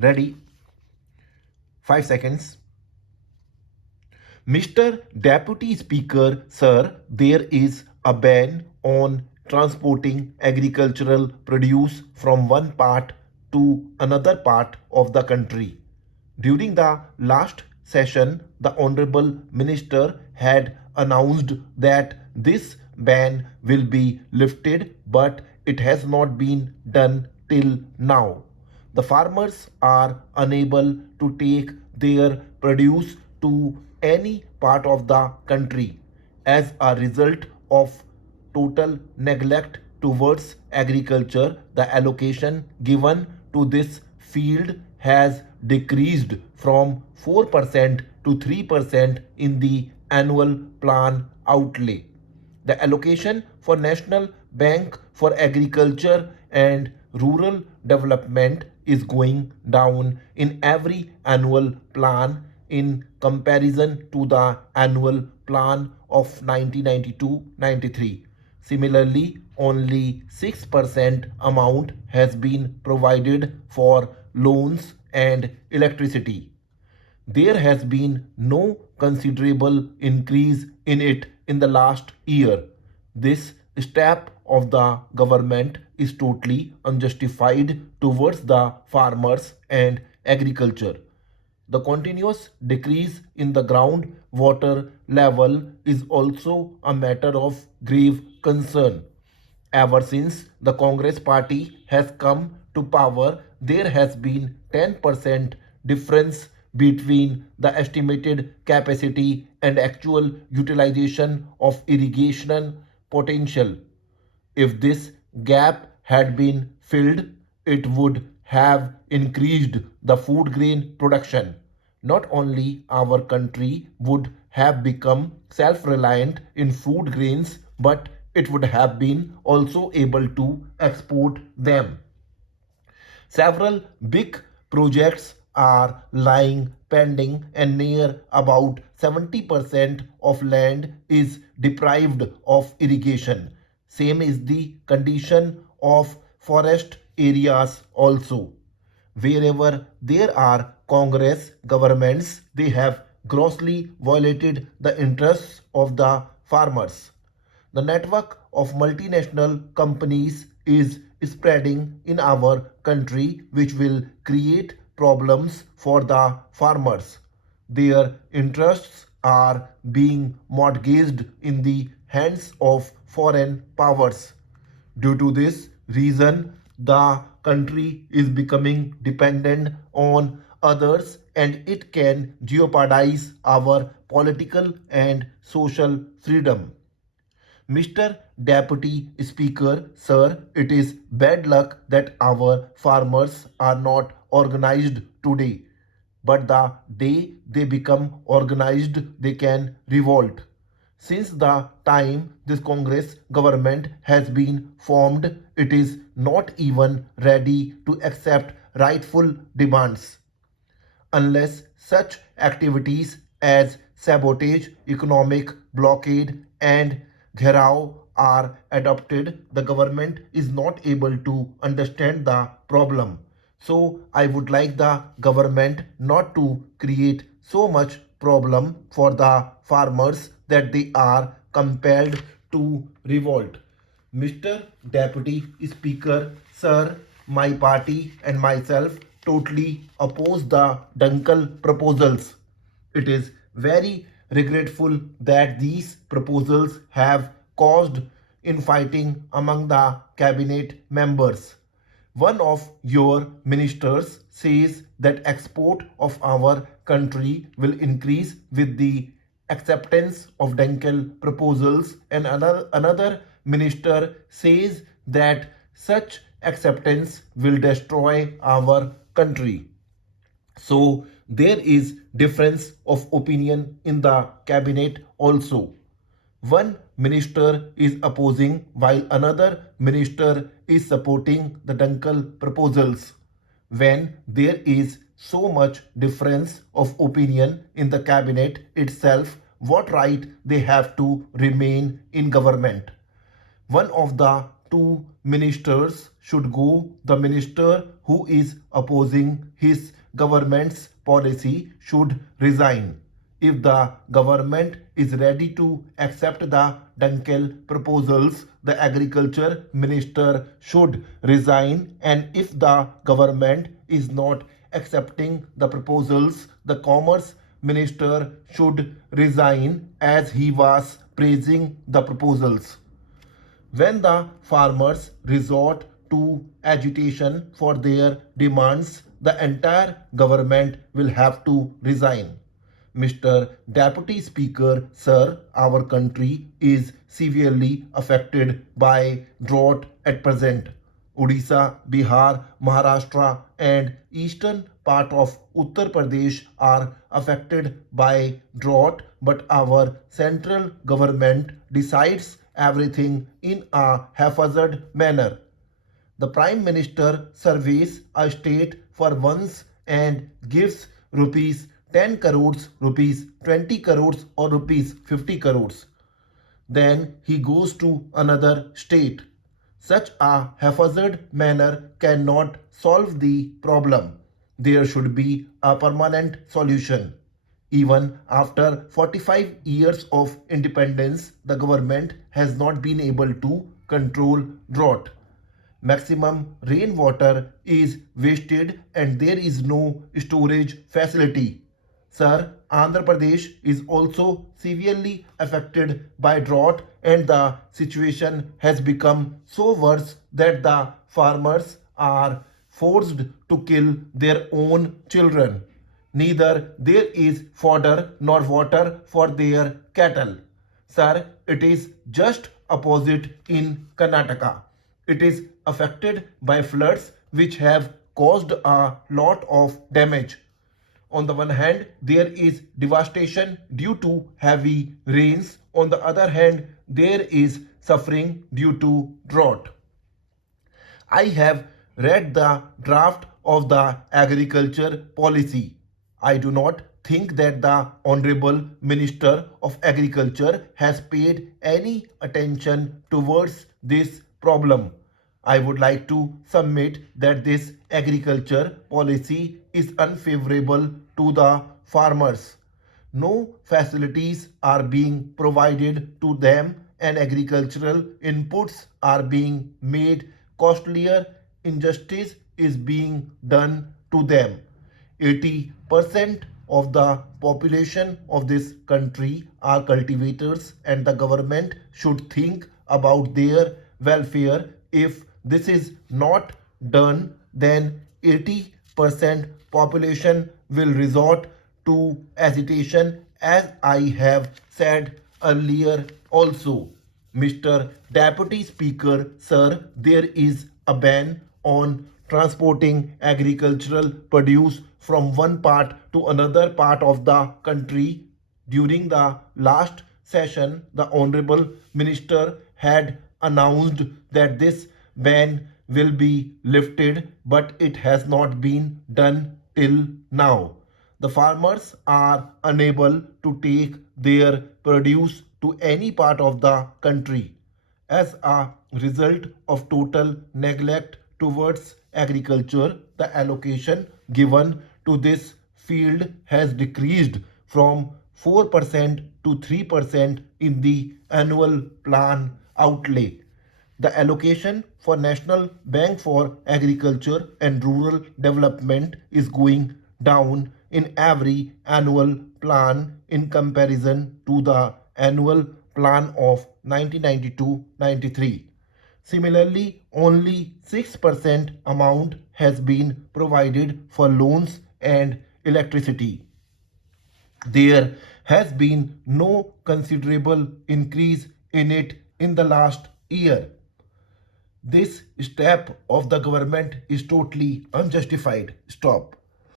Ready? 5 seconds. Mr. Deputy Speaker, sir, there is a ban on transporting agricultural produce from one part to another part of the country. During the last session, the Honorable Minister had announced that this ban will be lifted, but it has not been done till now. The farmers are unable to take their produce to any part of the country as a result of total neglect towards agriculture. The allocation given to this field has decreased from 4% to 3% in the annual plan outlay. The allocation for National Bank for Agriculture and Rural Development is going down in every annual plan in comparison to the annual plan of 1992-93. Similarly, only 6% amount has been provided for loans and electricity. There has been no considerable increase in it in the last year. This step of the government is totally unjustified towards the farmers and agriculture. The continuous decrease in the groundwater level is also a matter of grave concern. Ever since the Congress party has come to power, there has been 10% difference between the estimated capacity and actual utilization of irrigation potential. If this gap had been filled, it would have increased the food grain production. Not only our country would have become self-reliant in food grains, but it would have been also able to export them. Several big projects are lying pending, and near about 70% of land is deprived of irrigation. Same is the condition of forest areas also. Wherever there are Congress governments, they have grossly violated the interests of the farmers. The network of multinational companies is spreading in our country, which will create problems for the farmers. Their interests are being mortgaged in the hands of foreign powers. Due to this reason, the country is becoming dependent on others, and it can jeopardize our political and social freedom. Mr. Deputy Speaker, sir, it is bad luck that our farmers are not organized today. But the day they become organized, they can revolt. Since the time this Congress government has been formed, it is not even ready to accept rightful demands. Unless such activities as sabotage, economic blockade, and gherao are adopted, the government is not able to understand the problem. So I would like the government not to create so much problem for the farmers that they are compelled to revolt. Mr. Deputy Speaker, sir, my party and myself totally oppose the Dunkel proposals. It is very regretful that these proposals have caused infighting among the cabinet members. One of your ministers says that export of our country will increase with the acceptance of Dunkel proposals, and another minister says that such acceptance will destroy our country. So there is difference of opinion in the cabinet also. One minister is opposing while another minister is supporting the Dunkel proposals. When there is so much difference of opinion in the cabinet itself, what right they have to remain in government? One of the two ministers should go. The minister who is opposing his government's policy should resign. If the government is ready to accept the Dunkel proposals, the agriculture minister should resign, and if the government is not accepting the proposals, the commerce minister should resign as he was praising the proposals. When the farmers resort to agitation for their demands, the entire government will have to resign. Mr. Deputy Speaker, sir, our country is severely affected by drought at present. Odisha, Bihar, Maharashtra, and eastern part of Uttar Pradesh are affected by drought, but our central government decides everything in a haphazard manner. The Prime Minister surveys a state for once and gives rupees 10 crores, rupees 20 crores, or rupees 50 crores. Then he goes to another state. Such a haphazard manner cannot solve the problem. There should be a permanent solution. Even after 45 years of independence, the government has not been able to control drought. Maximum rainwater is wasted and there is no storage facility. Sir, Andhra Pradesh is also severely affected by drought and the situation has become so worse that the farmers are forced to kill their own children. Neither there is fodder nor water for their cattle. Sir, it is just opposite in Karnataka. It is affected by floods which have caused a lot of damage. On the one hand, there is devastation due to heavy rains. On the other hand, there is suffering due to drought. I have read the draft of the agriculture policy. I do not think that the Honorable Minister of Agriculture has paid any attention towards this problem. I would like to submit that this agriculture policy is unfavorable to the farmers. No facilities are being provided to them and agricultural inputs are being made costlier. Injustice is being done to them. 80% of the population of this country are cultivators and the government should think about their welfare. If this is not done, then 80% population will resort to agitation, as I have said earlier also. Mr. Deputy Speaker, sir, there is a ban on transporting agricultural produce from one part to another part of the country. During the last session, the Honorable Minister had announced that this ban will be lifted, but it has not been done till now. The farmers are unable to take their produce to any part of the country. As a result of total neglect towards agriculture, the allocation given to this field has decreased from 4% to 3% in the annual plan outlay. The allocation for National Bank for Agriculture and Rural Development is going down in every annual plan in comparison to the annual plan of 1992-93. Similarly, only 6% amount has been provided for loans and electricity. There has been no considerable increase in it in the last year. This step of the government is totally unjustified. Stop.